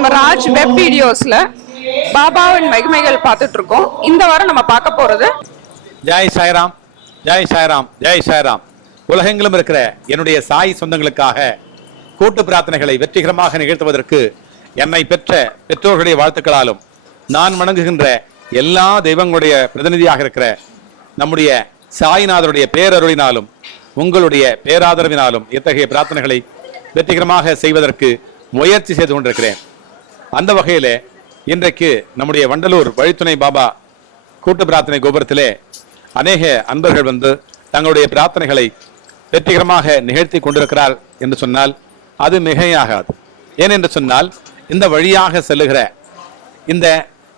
நம்ம ராஜ் வெப் வீடியோஸ்ல பாபாவின் மகிமைகள் பார்த்துட்டு இருக்கோம் இந்த வாரம் நம்ம பார்க்க போறது ஜெய் சாய்ராம் ஜெய் சாய்ராம் ஜெய் சாய்ராம். உலகெங்கிலும் இருக்கிற என்னுடைய சாய் சொந்தங்களுக்காக கூட்டு பிரார்த்தனைகளை வெற்றிகரமாக நிகழ்த்துவதற்கு என்னை பெற்ற பெற்றோர்களுடைய வாழ்த்துக்களாலும் நான் வணங்குகின்ற எல்லா தெய்வங்களுடைய பிரதிநிதியாக இருக்கிற நம்முடைய சாய்நாதருடைய பேரருளினாலும் உங்களுடைய பேராதரவினாலும் இத்தகைய பிரார்த்தனைகளை வெற்றிகரமாக செய்வதற்கு முயற்சி செய்து கொண்டிருக்கிறேன். அந்த வகையில் இன்றைக்கு நம்முடைய வண்டலூர் வழித்துணை பாபா கூட்டு பிரார்த்தனை கோபுரத்திலே அநேக அன்பர்கள் வந்து தங்களுடைய பிரார்த்தனைகளை வெற்றிகரமாக நிகழ்த்தி கொண்டிருக்கிறார் என்று சொன்னால் அது மிகையாகாது. ஏனென்று சொன்னால் இந்த வழியாக செல்லுகிற இந்த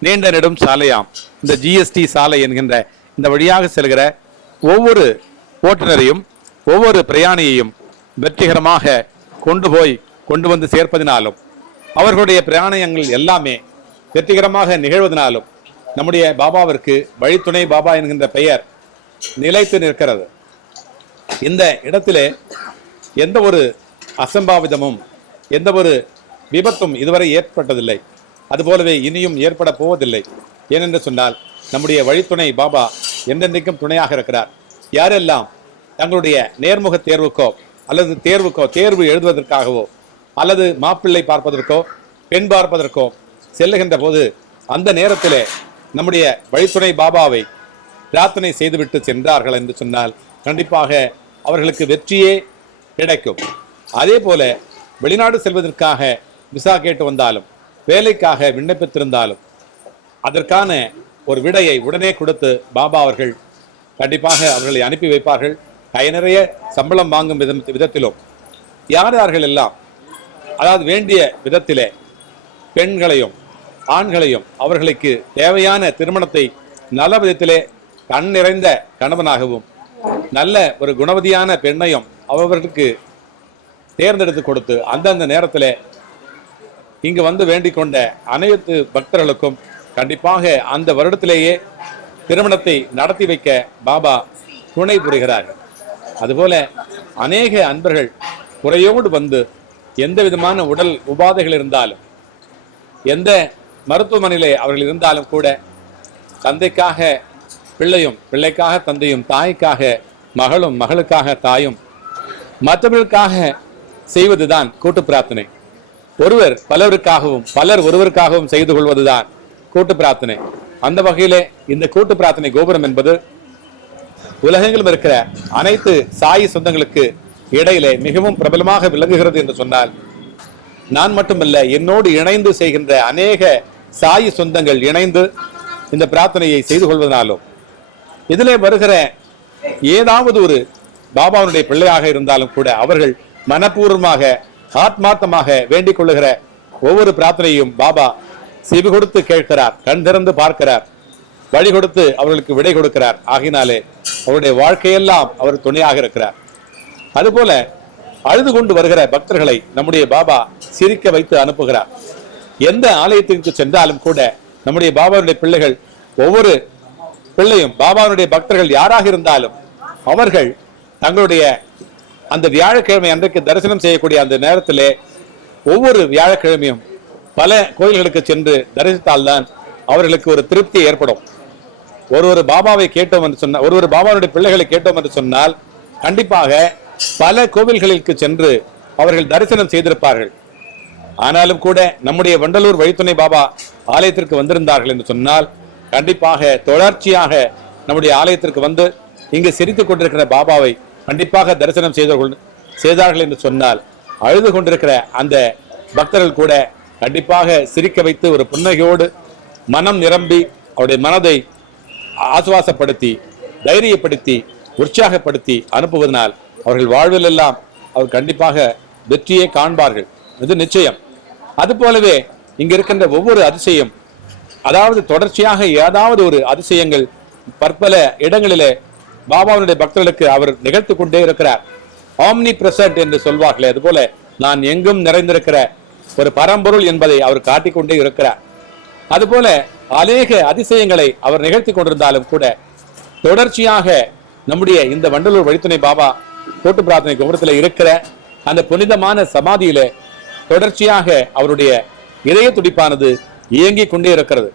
நீண்ட நெடும் சாலையாம் இந்த ஜிஎஸ்டி சாலை என்கின்ற இந்த வழியாக செல்கிற ஒவ்வொரு ஓட்டுநரையும் ஒவ்வொரு பிரயாணியையும் வெற்றிகரமாக கொண்டு போய் கொண்டு வந்து சேர்ப்பதினாலும் அவர்களுடைய பிரயாணங்கள் எல்லாமே வெற்றிகரமாக நிகழ்வதனாலும் நம்முடைய பாபாவிற்கு வழித்துணை பாபா என்கின்ற பெயர் நிலைத்து நிற்கிறது. இந்த இடத்திலே எந்த ஒரு அசம்பாவிதமும் எந்த ஒரு விபத்தும் இதுவரை ஏற்பட்டதில்லை. அதுபோலவே இனியும் ஏற்பட போவதில்லை. ஏனென்று சொன்னால் நம்முடைய வழித்துணை பாபா என்றென்றைக்கும் துணையாக இருக்கிறார். யாரெல்லாம் தங்களுடைய நேர்முக தேர்வுக்கோ அல்லது தேர்வுக்கோ தேர்வு எழுதுவதற்காகவோ அல்லது மாப்பிள்ளை பார்ப்பதற்கோ பெண் பார்ப்பதற்கோ செல்லுகின்ற போது அந்த நேரத்திலே நம்முடைய வழித்துணை பாபாவை பிரார்த்தனை செய்துவிட்டு சென்றார்கள் என்று சொன்னால் கண்டிப்பாக அவர்களுக்கு வெற்றியே கிடைக்கும். அதே போல வெளிநாடு செல்வதற்காக விசா கேட்டு வந்தாலும் வேலைக்காக விண்ணப்பித்திருந்தாலும் அதற்கான ஒரு விடையை உடனே கொடுத்து பாபா அவர்கள் கண்டிப்பாக அவர்களை அனுப்பி வைப்பார்கள். கை நிறைய சம்பளம் வாங்கும் விதம் விதத்திலும் யார் யார்கள் எல்லாம் அதாவது வேண்டிய விதத்திலே பெண்களையும் ஆண்களையும் அவர்களுக்கு தேவையான திருமணத்தை நல்ல விதத்திலே கண் நிறைந்த கணவனாகவும் நல்ல ஒரு குணவதியான பெண்ணையும் அவர்களுக்கு தேர்ந்தெடுத்து கொடுத்து அந்தந்த நேரத்தில் இங்கு வந்து வேண்டிக் கொண்ட அனைத்து பக்தர்களுக்கும் கண்டிப்பாக அந்த வருடத்திலேயே திருமணத்தை நடத்தி வைக்க பாபா துணை புரிகிறார்கள் அதுபோல அநேக அன்பர்கள் குறையோடு வந்து எந்த விதமான உடல் உபாதைகள் இருந்தாலும் எந்த மருத்துவமனையிலே அவர்கள் இருந்தாலும் கூட தந்தைக்காக பிள்ளையும் பிள்ளைக்காக தந்தையும் தாய்க்காக மகளும் மகளுக்காக தாயும் மற்றவர்களுக்காக செய்வதுதான் கூட்டு பிரார்த்தனை. ஒருவர் பலருக்காகவும் பலர் ஒருவருக்காகவும் செய்து கொள்வதுதான் கூட்டு பிரார்த்தனை. அந்த வகையிலே இந்த கூட்டு பிரார்த்தனை கோபுரம் என்பது உலகெங்கிலும் இருக்கிற அனைத்து சாயி சொந்தங்களுக்கு இடையிலே மிகவும் பிரபலமாக விளங்குகிறது என்று சொன்னால் நான் மட்டுமல்ல என்னோடு இணைந்து செய்கின்ற அநேக சாய் சொந்தங்கள் இணைந்து இந்த பிரார்த்தனையை செய்து கொள்வதனாலும் இதிலே வருகிற ஏதாவது ஒரு பாபாவுடைய பிள்ளையாக இருந்தாலும் கூட அவர்கள் மனப்பூர்வமாக ஆத்மார்த்தமாக வேண்டிக் கொள்ளுகிற ஒவ்வொரு பிரார்த்தனையும் பாபா செவி கொடுத்து கேட்கிறார் கண் திறந்து பார்க்கிறார் வழி கொடுத்து அவர்களுக்கு விடை கொடுக்கிறார். ஆகினாலே அவருடைய வாழ்க்கையெல்லாம் அவர் துணையாக இருக்கிறார். அதுபோல அழுது கொண்டு வருகிற பக்தர்களை நம்முடைய பாபா சிரிக்க வைத்து அனுப்புகிறார். எந்த ஆலயத்திற்கு சென்றாலும் கூட நம்முடைய பாபாவுடைய பிள்ளைகள் ஒவ்வொரு பிள்ளையும் பாபாவுடைய பக்தர்கள் யாராக இருந்தாலும் அவர்கள் தங்களுடைய அந்த வியாழக்கிழமை அன்றைக்கு தரிசனம் செய்யக்கூடிய அந்த நேரத்திலே ஒவ்வொரு வியாழக்கிழமையும் பல கோயில்களுக்கு சென்று தரிசித்தால்தான் அவர்களுக்கு ஒரு திருப்தி ஏற்படும். ஒரு ஒரு பாபாவை கேட்டோம் என்று சொன்னால் ஒரு ஒரு பாபாவுடைய பிள்ளைகளை கேட்டோம் என்று சொன்னால் கண்டிப்பாக பல கோவில்களுக்கு சென்று அவர்கள் தரிசனம் செய்திருப்பார்கள். ஆனாலும் கூட நம்முடைய வண்டலூர் வழித்துணை பாபா ஆலயத்திற்கு வந்திருந்தார்கள் என்று சொன்னால் கண்டிப்பாக தொடர்ச்சியாக நம்முடைய ஆலயத்திற்கு வந்து இங்கு சிரித்துக் கொண்டிருக்கிற பாபாவை கண்டிப்பாக தரிசனம் செய்தவர்கள் செய்தார்கள் என்று சொன்னால் அழுது கொண்டிருக்கிற அந்த பக்தர்கள் கூட கண்டிப்பாக சிரிக்க வைத்து ஒரு புன்னகையோடு மனம் நிரம்பி அவருடைய மனதை ஆசுவாசப்படுத்தி தைரியப்படுத்தி உற்சாகப்படுத்தி அனுப்புவதனால் அவர்கள் வாழ்வில் எல்லாம் அவர் கண்டிப்பாக வெற்றியை காண்பார்கள். இது நிச்சயம். அதுபோலவே இங்க இருக்கின்ற ஒவ்வொரு அதிசயம் அதாவது தொடர்ச்சியாக ஏதாவது ஒரு அதிசயங்கள் பற்பல இடங்களிலே பாபாவுடைய பக்தர்களுக்கு அவர் நிகழ்த்து கொண்டே இருக்கிறார். ஆம்னி பிரசன்ட் என்று சொல்வார்களே அதுபோல நான் எங்கும் நிறைந்திருக்கிற ஒரு பரம்பொருள் என்பதை அவர் காட்டிக்கொண்டே இருக்கிறார். அதுபோல அநேக அதிசயங்களை அவர் நிகழ்த்தி கொண்டிருந்தாலும் கூட தொடர்ச்சியாக நம்முடைய இந்த வண்டலூர் வழித்துணை பாபா கோட்டு பிரார்த்தனை கோபுரத்தில் இருக்கிற அந்த புனிதமான சமாதியில தொடர்ச்சியாக அவருடைய இதய துடிப்பானது இயங்கிக் கொண்டே இருக்கிறது.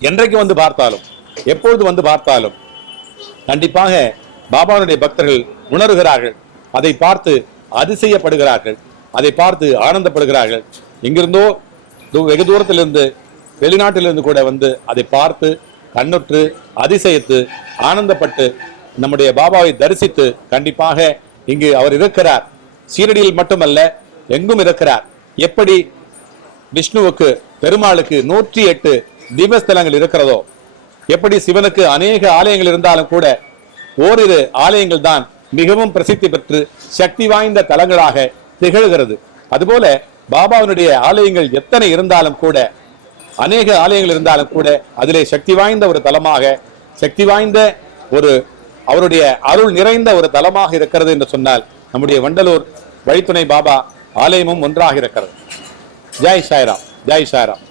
என்றைக்கு வந்து பார்த்தாலும் எப்பொழுது வந்து பார்த்தாலும் கண்டிப்பாக பாபாவுடைய பக்தர்கள் உணர்கிறார்கள். அதை பார்த்து அதிசயப்படுகிறார்கள். அதை பார்த்து ஆனந்தப்படுகிறார்கள். எங்கிருந்தோ வெகு தூரத்திலிருந்து வெளிநாட்டிலிருந்து கூட வந்து அதை பார்த்து கண்ணுற்று அதிசயித்து ஆனந்தப்பட்டு நம்முடைய பாபாவை தரிசித்து கண்டிப்பாக இங்கு அவர் இருக்கிறார். சீரடியில் மட்டுமல்ல எங்கும் இருக்கிறார். எப்படி விஷ்ணுவுக்கு பெருமாளுக்கு நூற்றி எட்டு தீபஸ்தலங்கள் இருக்கிறதோ எப்படி சிவனுக்கு அநேக ஆலயங்கள் இருந்தாலும் கூட ஓரிரு ஆலயங்கள் தான் மிகவும் பிரசித்தி பெற்று சக்தி வாய்ந்த தலங்களாக திகழ்கிறது. அதுபோல பாபாவினுடைய ஆலயங்கள் எத்தனை இருந்தாலும் கூட அநேக ஆலயங்கள் இருந்தாலும் கூட அதிலே சக்தி வாய்ந்த ஒரு தலமாக சக்தி வாய்ந்த ஒரு அவருடைய அருள் நிறைந்த ஒரு தலமாக இருக்கிறது என்று சொன்னால் நம்முடைய வண்டலூர் வழித்துணை பாபா ஆலயமும் ஒன்றாக இருக்கிறது. ஜாய் சாய்ராம் ஜாய் சாய்ராம்.